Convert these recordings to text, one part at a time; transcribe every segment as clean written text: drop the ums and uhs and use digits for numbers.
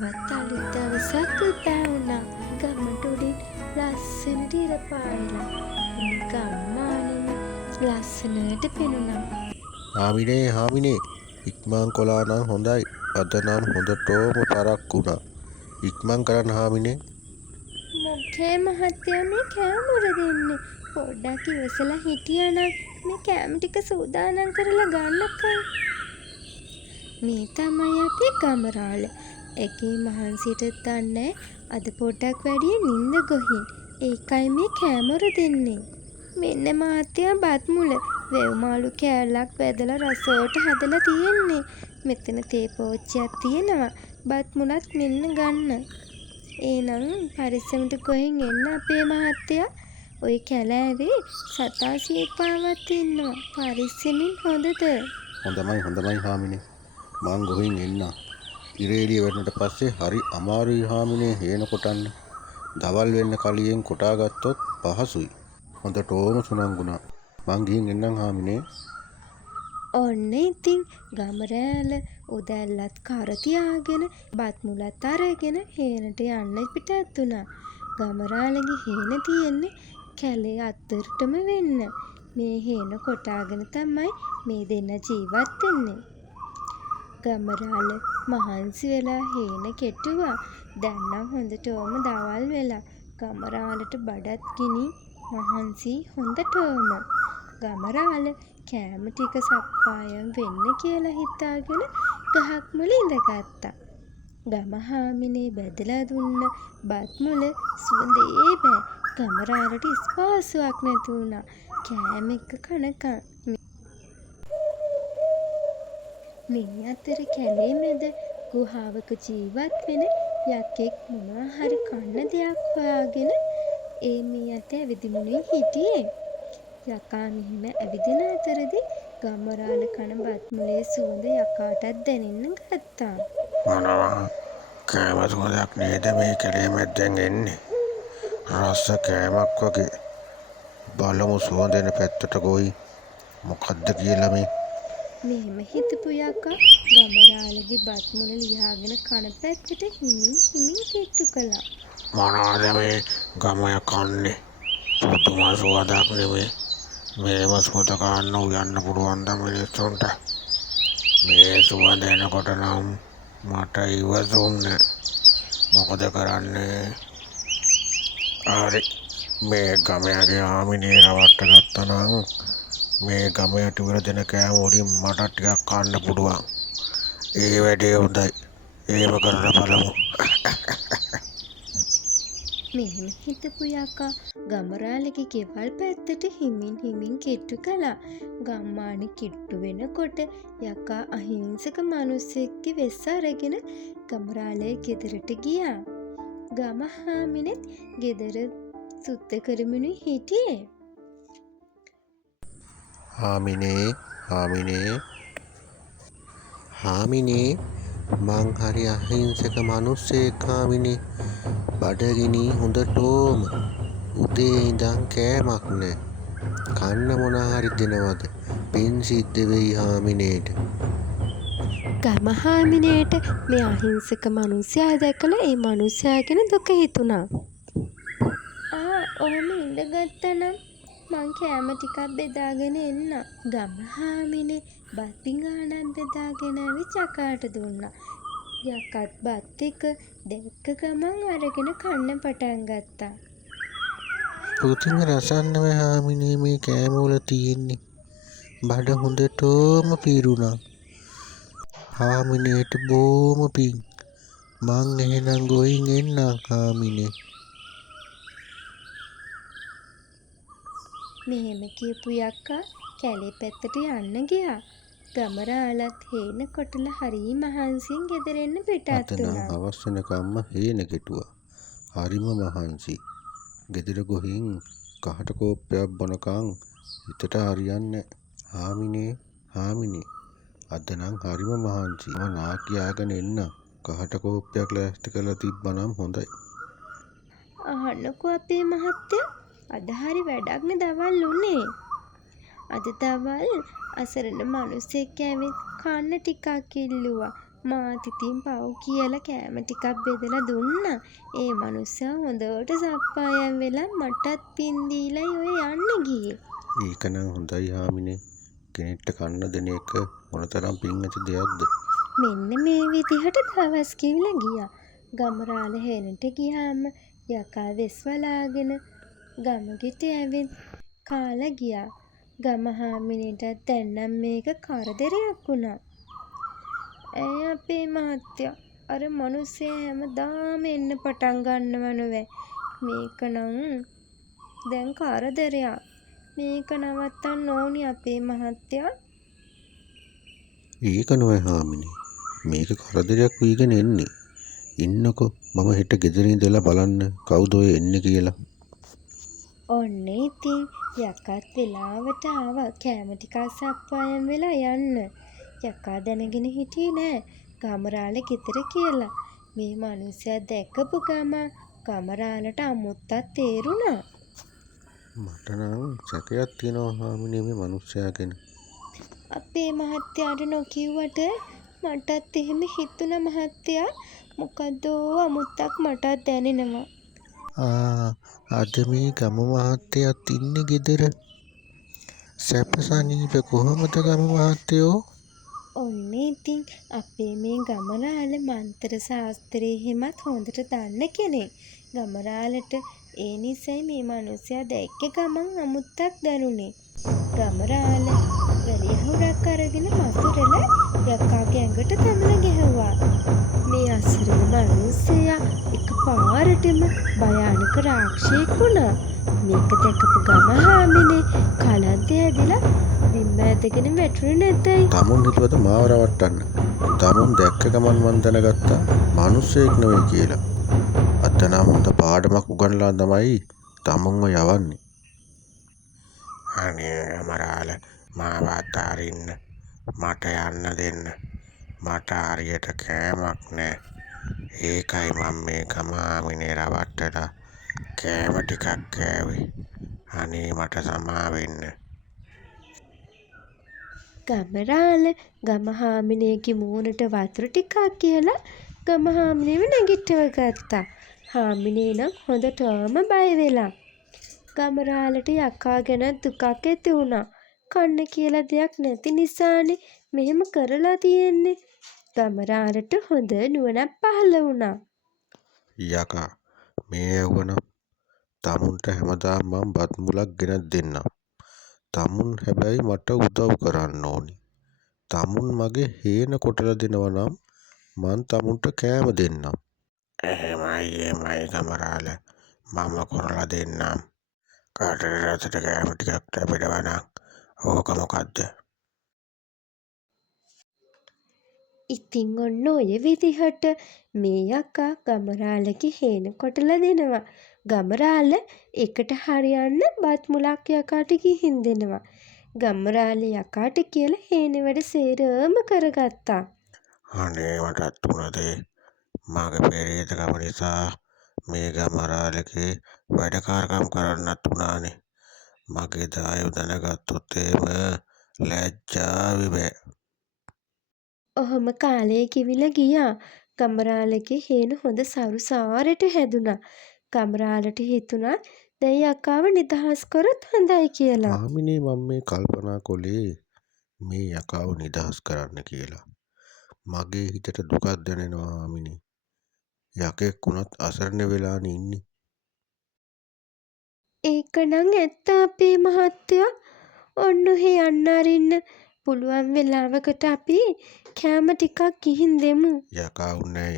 තවත් අලුත් දවසක් උදා වුණා. ගමට උඩින් ලස්සනට ඉර පායලා. ගම්මානෙම ලස්සනට පෙනුණා. හාමිනේ ඉක්මන් කොලා නම් හොඳයි. අද නම් හොඳටම පරක් වුණා. ඉක්මන් කරන්න හාමිනේ. මොකේ මහත්තයා මේ කෑම උර දෙන්නේ? පොඩ්ඩක් ඉවසලා හිටියානම් මේ කෑම ටික සූදානම් කරලා ගන්නකම්. මේ තමයි අපේ ගමරාල. එකේ මහන්සියට දන්නේ අද පොඩ්ඩක් වැඩිය නිින්ද ගොහින්. ඒකයි මේ කෑම උර දෙන්නේ. මෙන්න මහත්තයා බත් මුල වෙව් මාළු කෑල්ලක් වැදලා රසවට හදලා තියෙන්නේ. මෙතන තේ පෝච්චියක් තියෙනවා. බත් මුලත් මෙන්න ගන්න. එහෙනම් පරිස්සමට ගොහින් එන්න අපේ මහත්තයා. ඔය කැලෑවේ සතා සීපාවක් ඉන්නවා. පරිස්සමින් හොඳද? හොඳමයි හාමිනේ. මං ගොහින් එන්න. ඉරේලිය වෙන්නට පස්සේ හරි අමාරුයි හාමිනේ හේන කොටන්න. දවල් වෙන්න කලියෙන් කොටා ගත්තොත් පහසුයි. හොඳටම සුනංගුණා. මං ගිහින් එන්නම් හාමිනේ. ඔන්න ඉතින් ගමරෑල උදැල්ලත් කර තියාගෙන බත් මුලත් අරගෙන හේනට යන්න පිටත් වුණා. ගමරාලගේ හේන තියෙන්නේ කැලේ අතරටම වෙන්න. මේ හේන කොටාගෙන තමයි මේ දෙන්න ජීවත් වෙන්නේ. ගමරාල මහන්සි වෙලා හේන කෙටුවා. දැන් නම් හොඳටම දවල් වෙලා. ගමරාලට බඩත් ගිනි මහන්සි හොඳටම. ගමරාල කෑම ටික සප්පායම් වෙන්න කියලා හිතාගෙන ගහක් මුල ඉඳගත්තා. ගම හාමිනේ බැදලා දුන්න බත් මුල සුවඳේ බෑ. ගමරාලට ස්පාසුවක් නැති වුණා කෑම එක කනකම්. මේ අතර කැලේ මැද ගුහාවක ජීවත් වෙන යකෙක් මොනවා හරි කන්න දෙයක් හොයාගෙන මේ අත ඇවිදිමුනේ හිටියේ. යකා මෙහෙම ඇවිදින අතරදී ගමරාල කන බත් මුලේ සුවඳ යකාටත් දැනෙන්න ගත්තා. මොනවා කෑම සුවඳක් නේද මේ කැලේ මැද්දෙන් එන්නේ? රස කෑමක් වගේ. බලමු සුවඳෙන පැත්තට ගොයි. මොකද්ද කියලා මේ? මෙහෙම හිතපු යකා ගමරාලගේ බත් මුල ලියාගෙන කන පැත්තට හිමින් කිට්ටු කළා. මොනවාද මේ ගමය කන්නේ? පුදුම සුවඳක් නෙමේ. මේම සුවඳ ගන්න උයන්න පුළුවන් ද මිනිස්සුන්ට? මේ සුවඳ එනකොට නම් මට ඉවසුන්නේ. මොකද කරන්නේ? හරි මේ ගමයාගේ ආමිනේ රවට්ට ගත්තා නම් මේ ගමයට ඉවර දෙන කෑම වලින් මට ටිකක් කන්න පුළුවන්. ඒ වැඩේ හොඳයි. ඒව කරලා බලමු. මෙහෙම හිතපු යකා ගමරාලගේ ගෙවල් පැත්තට හිමින් කිට්ටු කළා. ගම්මාන කිට්ටු වෙනකොට යකා අහිංසක මිනිස්සෙක්ගේ වෙස්ස අරගෙන ගමරාලේ ගෙදරට ගියා. ගම හාමිනෙත් ගෙදර සුද්ධ කරමිනු හිටියේ. හාමිනේ මං හරි අහිංසක මිනිස්සෙක් හාමිනේ. බඩගිනි හොඳටම. උදේ ඉඳන් කෑමක් නෑ. කන්න මොන හරි දෙනවද? පින් සිද්ධ වෙයි හාමිනේට. ගම හාමිනේට මේ අහිංසක මිනිසයා දැකලා ඒ මිනිසයා ගැන දුක හිතුණා. ඔහොම ඉඳගත්තනම් මං කෑම ටිකක් බෙදාගෙන එන්න. ගම හාමිනේ බත් පිඟානක් බෙදාගෙන ඇවිත් යකාට දුන්නා. යකත් බත් ටික දැක්ක ගමන් අරගෙන කන්න පටන් ගත්තා. පුදුම රසන්නව හාමිනේ මේ කෑම වල තියෙන්නේ. බඩ හොඳටම පිරුණා. හාමිනේට බොහොම පිං. මං එහෙනම් ගොයින් එන්නම් හාමිනේ. මෙහෙම කියපු යකා කැලේ පැත්තට යන්න ගියා. ගමරාලත් හේන කොටලා හරි මහන්සියෙන් ගෙදර එන්න පිටත් වුණා. හවස් වෙනකම්ම හේන කෙටුවා. හරිම මහන්සි. ගෙදර ගොහින් කහට කෝප්පයක් බොනකම් හිතට හරියන්නේ. හාමිනේ අද නම් හරිම මහන්සි. මම නාකියාගෙන එන්න. කහට කෝප්පයක් ලෑස්ති කරලා තිබ්බනම් හොඳයි. අහන්නකෝ අපේ මහත්තයා. අද හරි වැඩක්නේ දවල් උනේ. අද දවල් අසරණ මිනිස්සෙක් ඇවිත් කන්න ටිකක් ඉල්ලුවා. මාත් ඉතින් පව් කියලා කෑම ටිකක් බෙදලා දුන්නා. ඒ මනුස්සයා හොඳට සප්පායම් වෙලා මටත් පින් දීලයි ඔය යන්න ගියේ. ඒක නම් හොඳයි හාමිනේ. කෙනෙක්ට කන්න දෙන එක මොනතරම් පින් ඇති දෙයක්ද. මෙන්න මේ විදිහට දවස් කිවිල ගියා. ගමරාල හෙනට ගියාම යකා වෙස් වලාගෙන ගමගෙට ඇවිත් කාලා ගියා. ගම හාමිනේටත් දැන් නම් මේක කරදරයක් වුණා. ඇයි අපේ මහත්තයා අර මිනිස්සයා හැමදාම එන්න පටන් ගන්නව නොවැ. මේක නම් දැන් කරදරයක්. මේක නවත්තන්න ඕනි අපේ මහත්තයා. ඒක නොවැ හාමිනේ. මේක කරදරයක් වීගෙන එන්නේ. ඉන්නකො මම හෙට ගෙදර ඉඳලා බලන්න කවුද ඔය එන්නේ කියලා. ඔන්න ඉතින් යකත් වෙලාවට ආවා කෑම ටිකක් සප්පායම් වෙලා යන්න. යකා දැනගෙන හිටියේ නෑ ගමරාලේ ගෙදර කියලා. මේ මිනිස්සයා දැකපු ගමන් ගමරාලට අමුත්තක් තේරුණා. මට නම් සැකයක් තියෙනවා හාමිනේ මේ මිනිස්සයා ගැන. අපේ මහත්තයාට නොකියුවට මටත් එහෙම හිතුණා මහත්තයා. මොකද්දෝ අමුත්තක් මටත් දැනෙනවා. අද මේ ගම මහත්තයත් ඉන්නේ ගෙදර. සැපසනීප කොහොමද ගම මහත්තයෝ? ඔන්න ඉතින් අපේ මේ ගමරාල මන්තර ශාස්ත්‍රයේ හිමත් හොඳට දන්න කෙනෙක්. ගමරාලට ඒ නිසයි මේ මිනිස්සයා දැක්ක ගමන් අමුත්තක් දැනුනේ. ගමරාල වැලියහුරක් අරගෙන වතුරල යකාගේ ඇඟට තමන ගැහුවා. මේ අසරණ මිනිස්සයා එකපාරටම භයානක රාක්ෂයෙක් වුණා. මේක දැකපු ගම හාමිනේ කලන්තය ඇදිලා බිම්ම ඇදගෙන වැටුනේ නැතයි. තමුන් හිතුවද මාව රවට්ටන්න. තමුන් දැක්ක ගමන් මන් දැනගත්තා මිනිස්සෙක් නෙවෙයි කියලා. අද නම් හොඳ පාඩමක් උගන්ලා තමයි තමුන්ව යවන්නේ. අනේ ගමරාල මාව අතාරින්න. මට යන්න දෙන්න. මට හරියට කෑමක් නෑ. ඒකයි මම මේ ගම හාමිනේ රවට්ටලා කෑම ටිකක් කෑවේ. අනේ මට සමා වෙන්න. ගමරාල ගම හාමිනේගේ මූණට වතුර ටිකක් කියලා ගම හාමිනේව නැගිටව ගත්තා. හාමිනේ නම් හොඳටම බය වෙලා. ගමරාලට යකා ගැන දුකක් ඇති වුණා. කන්න කියලා දෙයක් නැති නිසානේ මෙහෙම කරලා තියෙන්නේ. ගමරාලට හොඳ නුවණක් පහළ වුණා. යකා මේ ඇහුවනම් තමුන්ට හැමදාම මම බත් මුලක් ගෙනත් දෙන්නම්. තමුන් හැබැයි මට උදව් කරන්න ඕනි. තමුන් මගේ හේන කොටලා දෙනවා නම් මං තමුන්ට කෑම දෙන්නම්. එහෙමයි ගමරාල මම කරලා දෙන්නම්. කාටට රටට කෑම ටිකක් ලැබෙනවා නම් ඕක මොකද්ද? ඉතින් ඔන්න ඔය විදිහට මේ යකා ගමරාලගේ හේන කොටලා දෙනවා. ගමරාල එකට හරියන්න බත් මුලක් යකාට ගිහින් දෙනවා. ගමරාල යකාට කියලා හේන වැඩ සේරම කරගත්තා. අනේ මටත් උනදේ මගේ පෙරේතකම නිසා මේ ගමරාලගේ වැඩකාරකම් කරන්නත් උනානේ. මගේ දායෝ දැනගත්තොත් එහෙම ලැජ්ජාවි බෑ. ඔහොම කාලය කිවිල ගියා. ගමරාලගේ හේන හොඳ සරුසාරට හැදුනා. ගමරාලට හිතුණා දැන් යකාව නිදහස් කරොත් හොඳයි කියලා. හාමිනේ මම මේ කල්පනා කොලේ මේ යකාව නිදහස් කරන්න කියලා. මගේ හිතට දුකක් දැනෙනවා හාමිනේ. යකෙක් වුණත් අසරණ වෙලානේ ඉන්නේ. ඒක නම් ඇත්ත අපේ මහත්තයා. ඔන්න ඔහේ යන්න අරින්න. පුළුවන් වෙලාවකට අපි කෑම ටිකක් ගිහින් දෙමු. යකා උන්නේ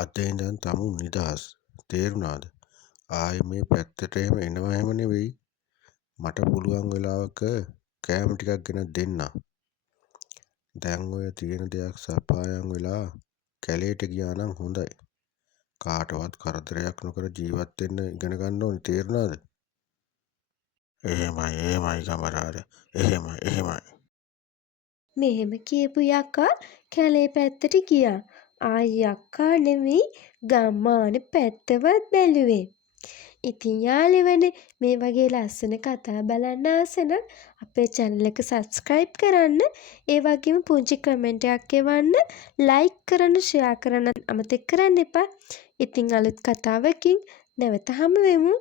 අද ඉඳන් තමුන් නිදහස්. තේරුණාද? ආයේ මේ පැත්තට එහෙම එනවා එහෙම නෙවෙයි. මට පුළුවන් වෙලාවක කෑම ටිකක් ගෙනත් දෙන්න. දැන් ඔය තියෙන දෙයක් සපායම් වෙලා කැලේට ගියා නම් හොඳයි. කාටවත් කරදරයක් නොකර ජීවත් වෙන්න ඉගෙන ගන්න ඕනේ. තේරුණාද? එහෙමයි ගමරාල එහෙමයි. මෙහෙම කියපු යකා කැලේ පැත්තට ගියා. ආයි යකා නෙමෙයි ගම්මාන පැත්තවත් බැලුවේ. ඉතින් යාළුවනේ මේ වගේ ලස්සන කතා බලන්න ආස නම් අපේ channel එක subscribe කරන්න. ඒ වගේම පුංචි කමෙන්ට් එකක් එවන්න. like කරන්න, share කරන්න අමතක කරන්න එපා. ඉතින් අලුත් කතාවකින් නැවත හමු වෙමු.